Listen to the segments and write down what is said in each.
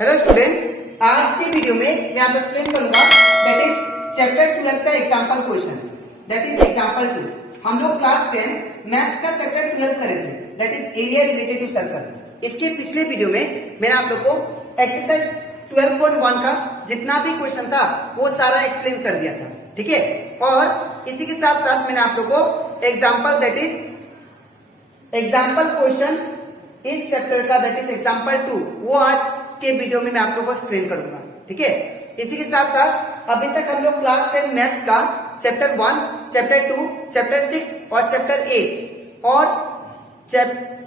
Hello students, आज की video में मैं आपको एक्सप्लेन करूंगा दैट इज चैप्टर 12 का example question, that is example 2। हम लोग क्लास 10 मैथ्स का चैप्टर 12 करे थे, that is area related to circle. इसके पिछले वीडियो में मैंने आप लोग को एक्सरसाइज 12.1 का जितना भी क्वेश्चन था वो सारा एक्सप्लेन कर दिया था, ठीक है। और इसी के साथ साथ मैंने आप लोग को example that is example question इस चैप्टर का दैट इज एग्जाम्पल 2 वो आज के वीडियो में मैं आप लोगों को एक्सप्लेन करूंगा, ठीक है। इसी के साथ साथ अभी तक हम लोग क्लास 10 मैथ्स का चैप्टर 1, चैप्टर 2, चैप्टर 6 और चैप्टर 8 और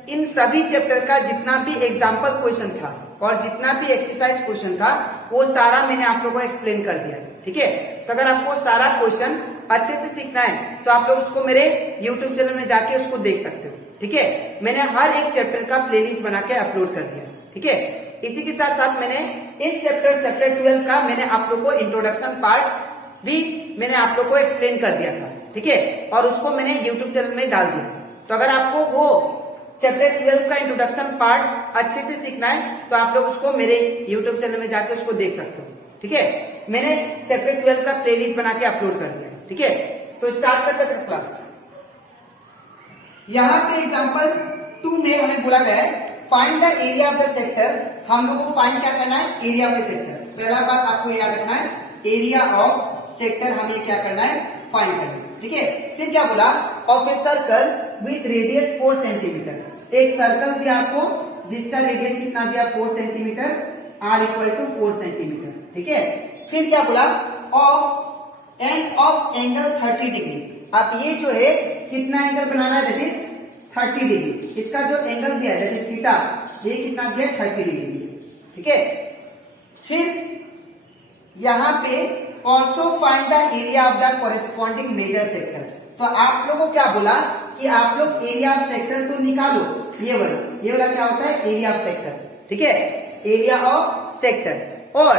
इन सभी चैप्टर का जितना भी एग्जाम्पल क्वेश्चन था और जितना भी एक्सरसाइज क्वेश्चन था वो सारा मैंने आप लोगों को एक्सप्लेन कर दिया, ठीक है। तो अगर आपको सारा क्वेश्चन अच्छे से सीखना है तो आप लोग उसको मेरे यूट्यूब चैनल में जाके उसको देख सकते हो, ठीक है। मैंने हर एक चैप्टर का प्लेलिस्ट बना के अपलोड कर दिया, ठीक है। इसी के साथ साथ मैंने इस चैप्टर 12 का मैंने आप लोग को इंट्रोडक्शन पार्ट भी मैंने आप लोग को एक्सप्लेन कर दिया था, ठीक है। और उसको मैंने यूट्यूब चैनल में डाल दिया। तो अगर आपको वो चैप्टर 12 का इंट्रोडक्शन पार्ट अच्छे से सीखना है तो आप लोग उसको मेरे यूट्यूब चैनल में जाके उसको देख सकते हो, ठीक है। मैंने चैप्टर 12 का प्लेलिस्ट बना के अपलोड कर दिया, ठीक है। तो स्टार्ट करते हैं क्लास। यहाँ पे एग्जाम्पल 2 में हमें बोला गया है find the area of the sector. हम लोगों को फाइंड क्या करना है? Area of the sector. पहला बात आपको याद रखना है, एरिया ऑफ सेक्टर हमें क्या करना है? फाइंड करना है, ठीक है। फिर क्या बोला? Of a circle with radius 4 centimetre. एक सर्कल दिया आपको जिसका रेडियस कितना दिया? 4 centimetre, r equal to 4 centimetre, ठीक है। फिर क्या बोला? Of and of angle 30 degree. अब ये जो है कितना एंगल बनाना है? That is 30 degree. इसका जो एंगल दिया दैट इज थीटा, ये कितना दिया? 30 डिग्री, ठीक है। फिर यहां पे also find the area of the corresponding major sector. तो आप लोगों को क्या बोला कि आप लोग एरिया ऑफ सेक्टर को निकालो। ये वाला क्या होता है? एरिया ऑफ सेक्टर, ठीक है। Area of sector. और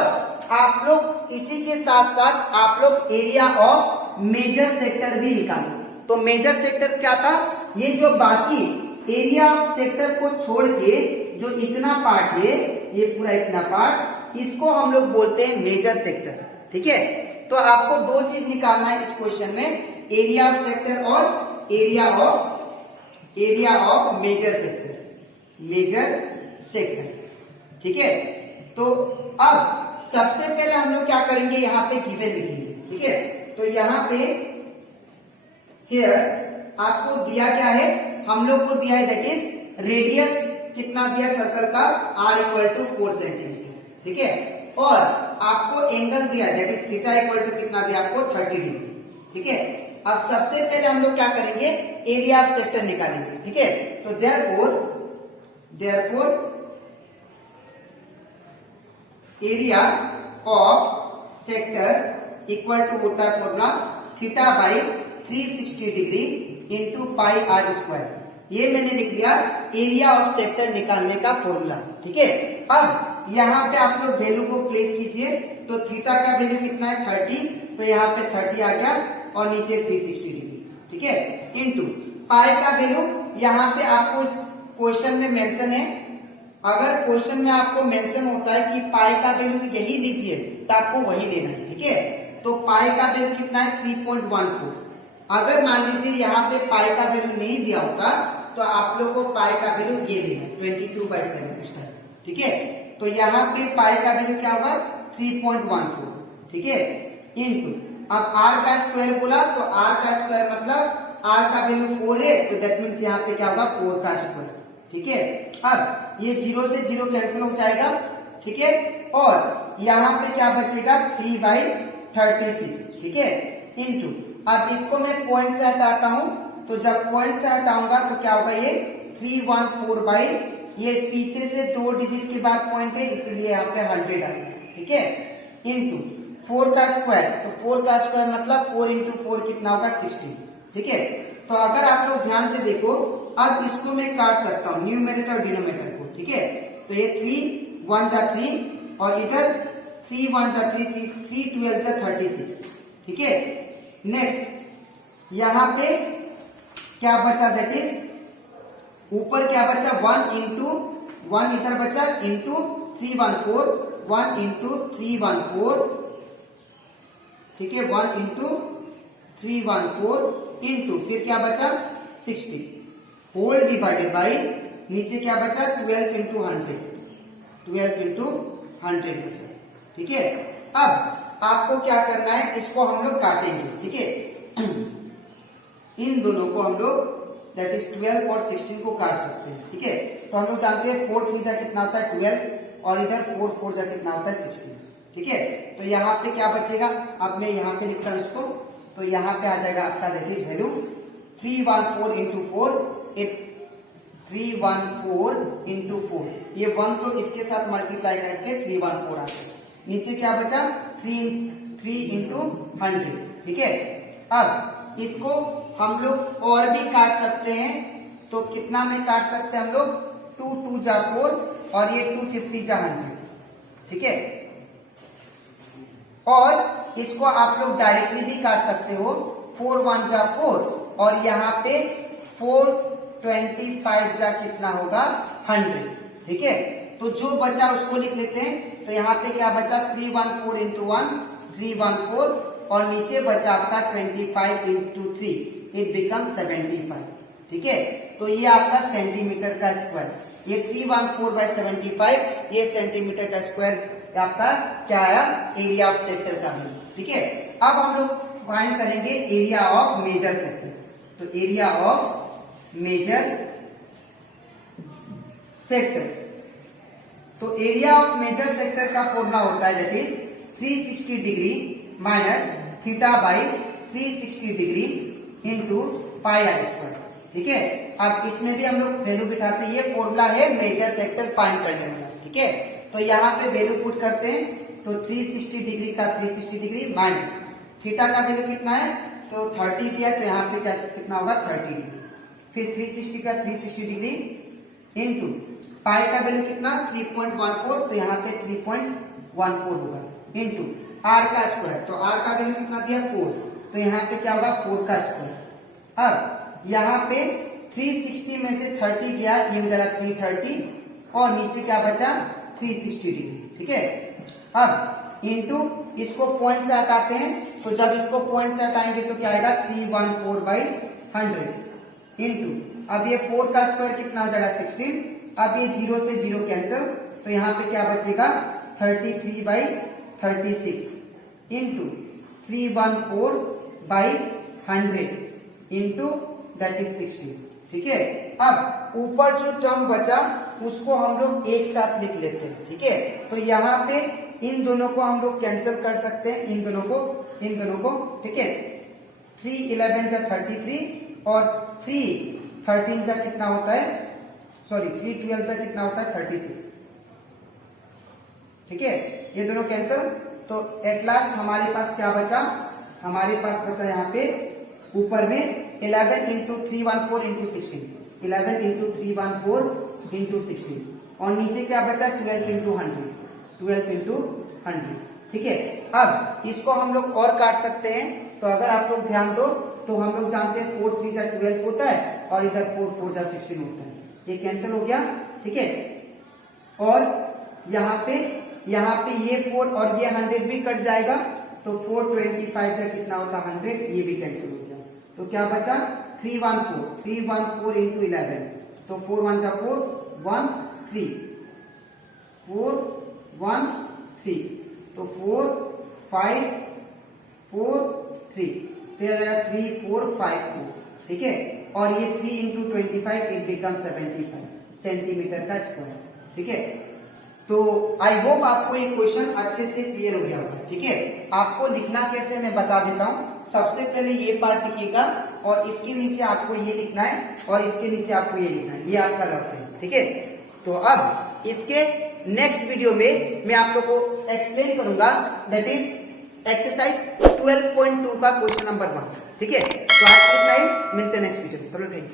आप लोग इसी के साथ साथ आप लोग एरिया ऑफ मेजर सेक्टर भी निकालो। तो मेजर सेक्टर क्या था? ये जो बाकी एरिया ऑफ सेक्टर को छोड़ के जो इतना पार्ट है, ये पूरा इतना पार्ट, इसको हम लोग बोलते हैं मेजर सेक्टर, ठीक है। तो आपको दो चीज निकालना है इस क्वेश्चन में, एरिया ऑफ सेक्टर और एरिया ऑफ मेजर सेक्टर, ठीक है। तो अब सबसे पहले हम लोग क्या करेंगे? यहाँ पे गिवन लिखेंगे, ठीक है। तो यहाँ पे हियर आपको दिया क्या है? हम लोग को दिया है दैट इज रेडियस कितना दिया सर्कल का? r इक्वल टू 4 सेंटीमीटर, ठीक है। और आपको एंगल दिया that is theta equal to कितना दिया आपको? 30 डिग्री, ठीक है। अब सबसे पहले हम लोग क्या करेंगे? एरिया ऑफ सेक्टर निकालेंगे, ठीक है। तो therefore area of sector equal to होता है formula theta by 360 degree into pi r square. ये मैंने लिख दिया एरिया ऑफ सेक्टर निकालने का फॉर्मूला, ठीक है। अब यहाँ पे आप लोग वैल्यू को प्लेस कीजिए। तो थीटा का वैल्यू कितना है? 30, तो यहाँ पे 30 आ गया और नीचे 360 डिग्री, ठीक है। इंटू पाई का वैल्यू यहाँ पे आपको इस क्वेश्चन में मेंशन है। अगर क्वेश्चन में आपको मेंशन होता है कि पाई का वैल्यू यही लीजिए तो आपको वही लेना है, ठीक है। तो पाई का वैल्यू कितना है? 3.14। अगर मान लीजिए यहाँ पे पाई का वैल्यू नहीं दिया होता तो आप लोग को पाई का वैल्यू ये देना 22/7, ठीक है। तो यहाँ पे पाई का वैल्यू क्या होगा? 3.14, ठीक है। इनटू अब r का स्क्वायर बोला तो r का स्क्वायर मतलब r का वैल्यू 4 है, तो दैट मीन्स यहाँ पे क्या होगा? 4 का स्क्वायर, ठीक है। अब ये 0 से 0 कैंसिल हो जाएगा, ठीक है। और यहाँ पे क्या बचेगा? 3/36, ठीक है। इंटू अब इसको मैं पॉइंट से हटाता हूं, तो जब पॉइंट से हटाऊंगा तो क्या होगा? ये 314 बाई, ये पीछे से 2 डिजिट के बाद पॉइंट है इसलिए यहाँ पे 100 आ गया, ठीक है। इंटू 4 का स्क्वायर, तो 4 का स्क्वायर मतलब 4 इंटू 4 कितना होगा? 60, ठीक है। तो अगर आप लोग ध्यान से देखो, अब इसको मैं काट सकता हूँ न्यूमरेटर और डिनोमिनेटर को, ठीक है। तो ये 3 1 जा 3 और इधर 3 1 जा 3 3 12 जा 36, ठीक है। नेक्स्ट यहाँ पे क्या बचा? दैट इज ऊपर क्या बचा? 1 इंटू 1 इधर बचा इंटू 314, 1 into 314, ठीक है, 1 into 314 इंटू फिर क्या बचा 60 होल डिवाइडेड बाई नीचे क्या बचा 12 इंटू 100, 12 इंटू 100 बचा, ठीक है। अब आपको क्या करना है, इसको हम लोग काटेंगे, ठीक है। इन दोनों को हम लोग दैट इज 12 और 16 को काट सकते हैं, ठीक है। तो हम लोग जानते हैं 4 3 जा कितना होता है 12 और इधर 4 4 जा कितना होता है 16, ठीक है। तो यहाँ पे क्या बचेगा, अब मैं यहाँ पे लिखता हूँ इसको, तो यहाँ पे आ जाएगा आपका that is value 314 into 4, 314 into 4, ये 1 तो इसके साथ मल्टीप्लाई करके 314 आता है। नीचे क्या बचा 3 इंटू 100, ठीक है। अब इसको हम लोग और भी काट सकते हैं, तो कितना में काट सकते हैं हम लोग 2 2 जा 4 और ये 2 50 जा 100, ठीक है। और इसको आप लोग डायरेक्टली भी काट सकते हो, 4 1 जा 4 और यहाँ पे 4 25 जा कितना होगा 100, ठीक है। तो जो बचा उसको लिख लेते हैं, तो यहाँ पे क्या बचा 314 इंटू 1 314 और नीचे बचा आपका 25 इंटू 3, इट बिकम 75, ठीक है। तो ये आपका सेंटीमीटर का स्क्वायर, ये 314/75 ये सेंटीमीटर का स्क्वायर आपका क्या आया एरिया ऑफ सेक्टर का है, ठीक है। अब हम लोग फाइंड करेंगे एरिया ऑफ मेजर सेक्टर, तो एरिया ऑफ मेजर सेक्टर, तो एरिया ऑफ मेजर सेक्टर का फॉर्मूला होता है that is 360 degree minus theta by 360 degree into pi R square, ठीक है। अब इसमें भी हम लोग वैल्यू बिठाते हैं, ये फॉर्मूला है मेजर सेक्टर फाइंड करने वाला, ठीक है। तो यहाँ पे वैल्यू पुट करते हैं, तो 360 डिग्री का 360 डिग्री माइनस थीटा का वैल्यू कितना है, तो 30 दिया, तो यहाँ पे क्या कितना होगा 30 डिग्री, फिर 360 का 360 डिग्री इंटू पाई का वैल्यू कितना 3.14, तो यहाँ पे 3.14 होगा इंटू आर का स्क्वायर, तो आर का वैल्यू कितना दिया 4, तो यहाँ पे क्या होगा 4 का स्क्वायर। अब यहाँ पे 360 में से 30 गया, ये हो जाएगा 330 और नीचे क्या बचा 360 डिग्री, ठीक है। अब इंटू इसको पॉइंट से हटाते हैं, तो जब इसको पॉइंट से हटाएंगे तो क्या आएगा 314/100 इंटू अब ये 4 का स्क्वायर कितना हो जाएगा 16, अब ये 0 से 0 कैंसिल, तो यहाँ पे क्या बचेगा 33/36 इंटू 314/100 इंटू दैट इज 16, ठीक है। अब ऊपर जो टर्म बचा उसको हम लोग एक साथ लिख लेते हैं, ठीक है। तो यहाँ पे इन दोनों को हम लोग कैंसिल कर सकते हैं, इन दोनों को, ठीक है। 3 11 जा 33 और 3 13 जा कितना होता है, सॉरी 3 12 जा कितना होता है 36, ठीक है। ये दोनों कैंसिल, तो एट लास्ट हमारे पास क्या बचा, हमारे पास बचा यहाँ पे ऊपर में 11 इंटू 314 इंटू 16, 11 इंटू 314 इंटू 16 और नीचे क्या बचा 12 इंटू 100, 12 इंटू 100, ठीक है। अब इसको हम लोग और काट सकते हैं, तो अगर आप लोग ध्यान दो तो हम लोग जानते हैं 4 3 जा 12 होता है और इधर 4 4 जा 16 होता है, ये कैंसिल हो गया, ठीक है। और यहाँ पे ये 4 और ये 100 भी कट जाएगा, तो 425 का कितना होता है 100, ये भी कैंसिल हो गया, तो क्या बचा 314 इंटू 11, तो 4 1 जा 4 1 3 4 1 3, तो 4 5 4 3, तो 3 4 5 4, ठीक है। और ये 3 इंटू 25 इट बिकम 75 सेंटीमीटर का स्क्वायर, ठीक है। तो आई होप आपको ये क्वेश्चन अच्छे से क्लियर हो गया होगा, ठीक है। आपको लिखना कैसे मैं बता देता हूँ। सबसे पहले ये पार्ट लिखिएगा और इसके नीचे आपको ये लिखना है और इसके नीचे आपको ये लिखना है, ये आपका रफ है, ठीक है। तो अब इसके नेक्स्ट वीडियो में मैं आप लोग को एक्सप्लेन करूंगा दैट इज एक्सरसाइज 12.2 का क्वेश्चन नंबर 1, ठीक है। तो आज इतना ही, मिलते हैं नेक्स्ट वीडियो में, थैंक यू।